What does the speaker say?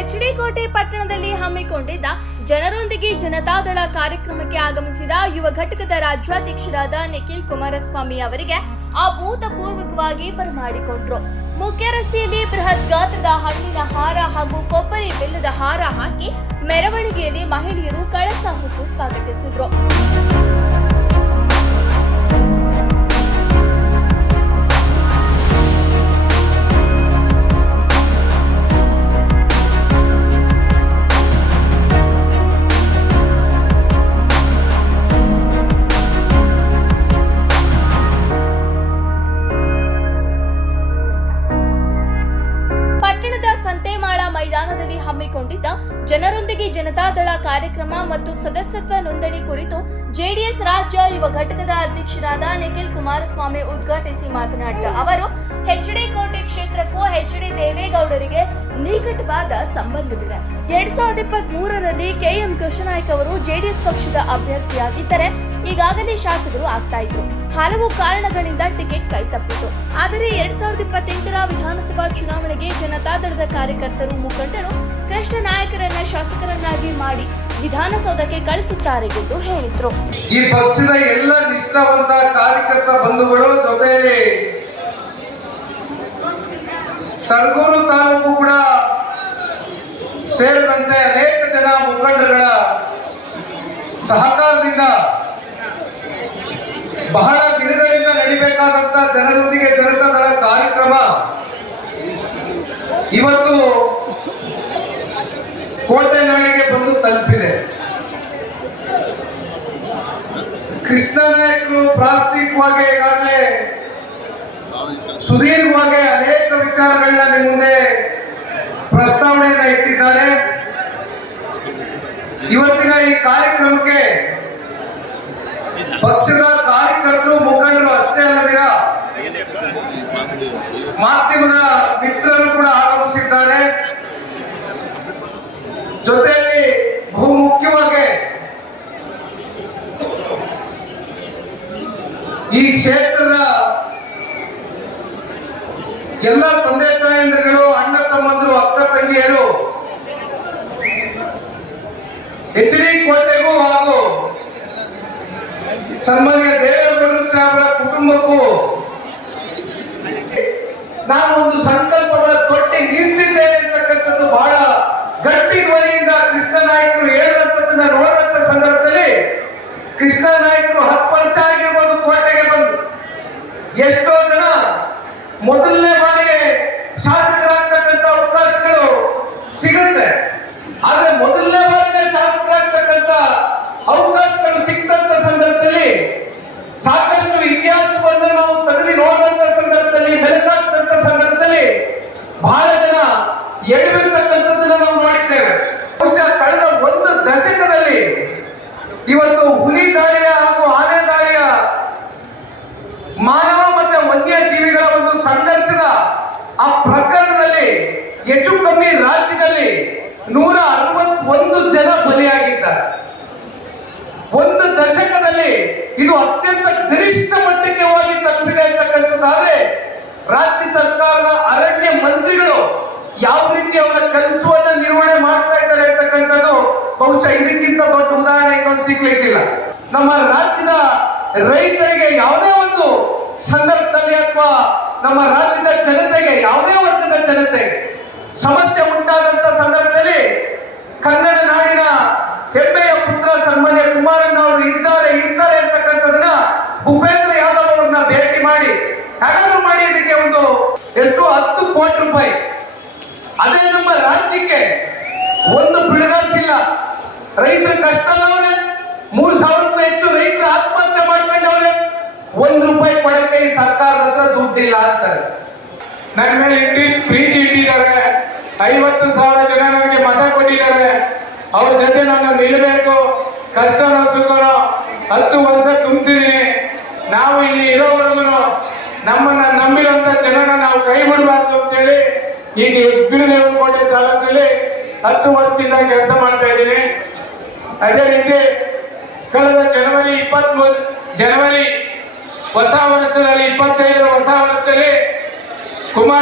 HD ಕೋಟೆ ಪಟ್ಟಣದಲ್ಲಿ ಹಮ್ಮಿಕೊಂಡಿದ್ದ ಜನರೊಂದಿಗೆ ಜನತಾದಳ ಕಾರ್ಯಕ್ರಮಕ್ಕೆ ಆಗಮಿಸಿದ ಯುವ ಘಟಕದ ರಾಜ್ಯಾಧ್ಯಕ್ಷರಾದ ನಿಖಿಲ್ ಕುಮಾರಸ್ವಾಮಿ ಅವರಿಗೆ ಅಭೂತಪೂರ್ವಕವಾಗಿ ಬರಮಾಡಿಕೊಂಡರು. ಮುಖ್ಯ ರಸ್ತೆಯಲ್ಲಿ ಬೃಹತ್ ಗಾತ್ರದ ಹಣ್ಣಿನ ಹಾರ ಹಾಗೂ ಕೊಬ್ಬರಿ ಬೆಲ್ಲದ ಹಾರ ಹಾಕಿ ಮೆರವಣಿಗೆಯಲ್ಲಿ ಮಹಿಳೆಯರು ಕಳಸ ಹೊತ್ತು ಸ್ವಾಗತಿಸಿದರು. ಸಂತೆಮಾಳ ಮೈದಾನದಲ್ಲಿ ಹಮ್ಮಿಕೊಂಡಿದ್ದ ಜನರೊಂದಿಗೆ ಜನತಾದಳ ಕಾರ್ಯಕ್ರಮ ಮತ್ತು ಸದಸ್ಯತ್ವ ನೋಂದಣಿ ಕುರಿತು ಜೆಡಿಎಸ್ ರಾಜ್ಯ ಯುವ ಘಟಕದ ಅಧ್ಯಕ್ಷರಾದ ನಿಖಿಲ್ ಕುಮಾರಸ್ವಾಮಿ ಉದ್ಘಾಟಿಸಿ ಮಾತನಾಡಿದ ಅವರು, ಎಚ್ಡಿ ಕೋಟೆ ಕ್ಷೇತ್ರಕ್ಕೂ ಎಚ್ಡಿ ದೇವೇಗೌಡರಿಗೆ ನಿಕಟವಾದ ಸಂಬಂಧವಿದೆ. 2023ರಲ್ಲಿ ಕೆಎಂ ಕೃಷ್ಣನಾಯ್ಕ ಅವರು ಜೆಡಿಎಸ್ ಪಕ್ಷದ ಅಭ್ಯರ್ಥಿಯಾಗಿದ್ದರೆ ಈಗಾಗಲೇ ಶಾಸಕರು ಆಗ್ತಾ ಇದ್ರು. ಹಲವು ಕಾರಣಗಳಿಂದ ಟಿಕೆಟ್ ಕೈತಪ್ಪಿತು. ಆದರೆ 2028ರ ವಿಧಾನಸಭಾ ಚುನಾವಣೆಗೆ ಜನತಾದಳದ ಕಾರ್ಯಕರ್ತರು, ಮುಖಂಡರು ಕೃಷ್ಣನಾಯ್ಕರನ್ನ ಶಾಸಕರನ್ನಾಗಿ ಮಾಡಿ ವಿಧಾನಸೌಧಕ್ಕೆ ಕಳಿಸುತ್ತಾರೆ ಎಂದು ಹೇಳಿದ್ರು. ಈ ಪಕ್ಷದ ಎಲ್ಲ ನಿಷ್ಠಾವಂತ ಕಾರ್ಯಕರ್ತ ಬಂಧುಗಳು ಜೊತೆಯಲ್ಲಿ ಸರಗೂರು ತಾಲೂಕು ಕೂಡ ಸೇರಿದಂತೆ ಅನೇಕ ಜನ ಮುಖಂಡರುಗಳ ಸಹಕಾರದಿಂದ ಬಹಳ ದಿನಗಳಿಂದ ನಡಿಬೇಕಾದಂತ ಜನರೊಂದಿಗೆ ಜನತಾದಳ ಕಾರ್ಯಕ್ರಮ ಇವತ್ತು ಕೋಟೆ ನಾಡಿಗೆ ಬಂದು ತಲುಪಿದೆ. ಕೃಷ್ಣನಾಯ್ಕರು ಪ್ರಾಸ್ತಿಕವಾಗಿ ಈಗಾಗಲೇ ಸುದೀರ್ಘವಾಗಿ ಅನೇಕ ವಿಚಾರಗಳನ್ನ ನಿಮ್ಮ ಮುಂದೆ ಪ್ರಸ್ತಾವನೆಯನ್ನ ಇಟ್ಟಿದ್ದಾರೆ. ಇವತ್ತಿನ ಈ ಕಾರ್ಯಕ್ರಮಕ್ಕೆ ಪಕ್ಷದ ಕಾರ್ಯಕರ್ತರು, ಮುಖಂಡರು ಅಷ್ಟೇ ಅಲ್ಲದಿರ ಮಾಧ್ಯಮದ ಮಿತ್ರರು ಕೂಡ ಆಗಮಿಸಿದ್ದಾರೆ. ಜೊತೆಯಲ್ಲಿ ಬಹುಮುಖ್ಯವಾಗಿ ಈ ಕ್ಷೇತ್ರದ ಎಲ್ಲ ತಂದೆ ತಾಯಂದಿರುಗಳು, ಅಣ್ಣ ತಮ್ಮಂದರು, ಅಕ್ಕ ತಂಗಿಯರು ಎಚ್ಡಿ ಕೋಟೆಗೂ ಹಾಗೂ ಸನ್ಮಾನ್ಯ ದೇವೇಗೌಡರು ಸಾಹೇಬರ ಕುಟುಂಬಕ್ಕೂ ನಾನು ಒಂದು ಸಂಕಲ್ಪವನ್ನು ತೊಟ್ಟಿ ನಿಂತಿದ್ದೇನೆ ಅಂತಕ್ಕಂಥದ್ದು ಬಹಳ ಗಟ್ಟಿ ಧ್ವನಿಯಿಂದ ಕೃಷ್ಣನಾಯ್ಕರು ಹೇಳುವಂಥದ್ದನ್ನ ನೋಡುವಂತ ಸಂದರ್ಭದಲ್ಲಿ ಕೃಷ್ಣನಾಯ್ಕರು 10 ವರ್ಷ ಆಗಿರ್ಬೋದು ಕೋಟೆಗೆ ಬಂದು. ಎಷ್ಟೋ ಜನ ಮೊದಲನೇ ಬಾರಿಗೆ ಶಾಸಕರಾಗ್ತಕ್ಕಂಥ ಅವಕಾಶಗಳು ಸಿಗುತ್ತೆ. ಆದ್ರೆ ಮೊದಲನೇ ಬಾರಿಗೆ ಶಾಸಕರಾಗ್ತಕ್ಕಂಥ ಅವಕಾಶಗಳು ಸಿಕ್ತಂತ ಸಂದರ್ಭದಲ್ಲಿ ಸಾಕಷ್ಟು ಇತಿಹಾಸವನ್ನು ನಾವು ತೆಗೆದು ನೋಡಿದಂತ ಸಂದರ್ಭದಲ್ಲಿ, ಬೆಳಕಾಗ್ತಂತ ಸಂದರ್ಭದಲ್ಲಿ ಬಹಳ ಜನ ಎಡವಿರ್ತಕ್ಕಂಥದ್ದನ್ನ ನಾವು ನೋಡಿದ್ದೇವೆ. ಬಹುಶಃ ಕಳೆದ ಒಂದು ದಶಕದಲ್ಲಿ ಇವತ್ತು ಹುಲಿ ದಾಳಿಯ ಹಾಗೂ ಆನೆ ದಾಳಿಯ ಮಾನವ ಮತ್ತೆ ವನ್ಯಜೀವಿಗಳ ಒಂದು ಸಂಘರ್ಷದ ಆ ಪ್ರಕರಣದಲ್ಲಿ ಹೆಚ್ಚು ಕಮ್ಮಿ ರಾಜ್ಯದಲ್ಲಿ 161 ಜನ ಬಲಿಯಾಗಿದ್ದಾರೆ. ಒಂದು ದಶಕದಲ್ಲಿ ಇದು ಅತ್ಯಂತ ಗರಿಷ್ಠ ಮಟ್ಟಕ್ಕೆ ಹೋಗಿ ತಲುಪಿದೆ ಅಂತಕ್ಕಂಥದ್ದಾದ್ರೆ ರಾಜ್ಯ ಸರ್ಕಾರದ ಅರಣ್ಯ ಮಂತ್ರಿಗಳು ಯಾವ ರೀತಿ ಅವರ ಕೆಲಸವನ್ನ ನಿರ್ವಹಣೆ ಮಾಡ್ತಾ ಇದ್ದಾರೆ ಅಂತಕ್ಕಂಥದ್ದು ಬಹುಶಃ ಇದಕ್ಕಿಂತ ದೊಡ್ಡ ಉದಾಹರಣೆ ಇನ್ನೊಂದು ಸಿಗ್ಲಿಕ್ಕಿಲ್ಲ. ನಮ್ಮ ರಾಜ್ಯದ ರೈತರಿಗೆ ಯಾವುದೇ ಒಂದು ಸಂದರ್ಭದಲ್ಲಿ ಅಥವಾ ನಮ್ಮ ರಾಜ್ಯದ ಜನತೆಗೆ, ಯಾವುದೇ ವರ್ಗದ ಜನತೆಗೆ ಸಮಸ್ಯೆ ಉಂಟಾದಂತ ಸಂದರ್ಭದಲ್ಲಿ ಕನ್ನಡ ನಾಡಿನ ಹೆಮ್ಮೆಯ ಪುತ್ರ ಸನ್ಮಾನ್ಯ ಕುಮಾರಣ್ಣ ಅವರು ಇರ್ತಾರೆ ಅಂತಕ್ಕಂಥದನ್ನ ಭೂಪೇಂದ್ರ ಯಾದವ್ ಅವ್ರನ್ನ ಭೇಟಿ ಮಾಡಿ ಹೇಗಾದ್ರೂ ಮಾಡಿ ಇದಕ್ಕೆ ಒಂದು 10 ಕೋಟಿ ರೂಪಾಯಿ, ಅದೇ ನಮ್ಮ ರಾಜ್ಯಕ್ಕೆ ಒಂದು ಬಿಡುಗಾಸಿಲ್ಲ. ರೈತರ ಕಷ್ಟ ಅಲ್ಲವ್ರೆ, 3,000ಕ್ಕೂ ಹೆಚ್ಚು ರೈತರು ಆತ್ಮಹತ್ಯೆ ಮಾಡ್ಕೊಂಡವ್ರೆ. 1 ರೂಪಾಯಿ ಕೊಡಕ್ಕೆ ಈ ಸರ್ಕಾರದ ಹತ್ರ ದುಡ್ಡಿಲ್ಲ ಅಂತಾರೆ. ನನ್ನ ಮೇಲೆ ಪ್ರೀತಿ ಇಟ್ಟಿದ್ದಾರೆ. 50,000 ಜನ ನನಗೆ ಮತ ಕೊಟ್ಟಿದ್ದಾರೆ. ಅವ್ರ ಜೊತೆ ನಾನು ನಿಲ್ಲಬೇಕು. ಕಷ್ಟನೋ ಸುಖನೋ 10 ವರ್ಷ ತುಂಬಿಸಿದ್ದೀನಿ. ನಾವು ಇಲ್ಲಿ ಇರೋವರೆಗೂ ನಮ್ಮನ್ನ ನಂಬಿರುವಂತ ಜನನ ನಾವು ಕೈ ಬಿಡಬಾರ್ದು ಅಂತೇಳಿ ಈಗ ದೇವನಕೋಟೆ ತಾಲೂಕಲ್ಲಿ 10 ವರ್ಷದಿಂದ ಕೆಲಸ ಮಾಡ್ತಾ ಇದ್ದೀನಿ. ಅದೇ ರೀತಿ ಕಳೆದ ಜನವರಿ ಹೊಸ ವರ್ಷದಲ್ಲಿ 25ರ ಹೊಸ ವರ್ಷದಲ್ಲಿ ಕುಮಾರ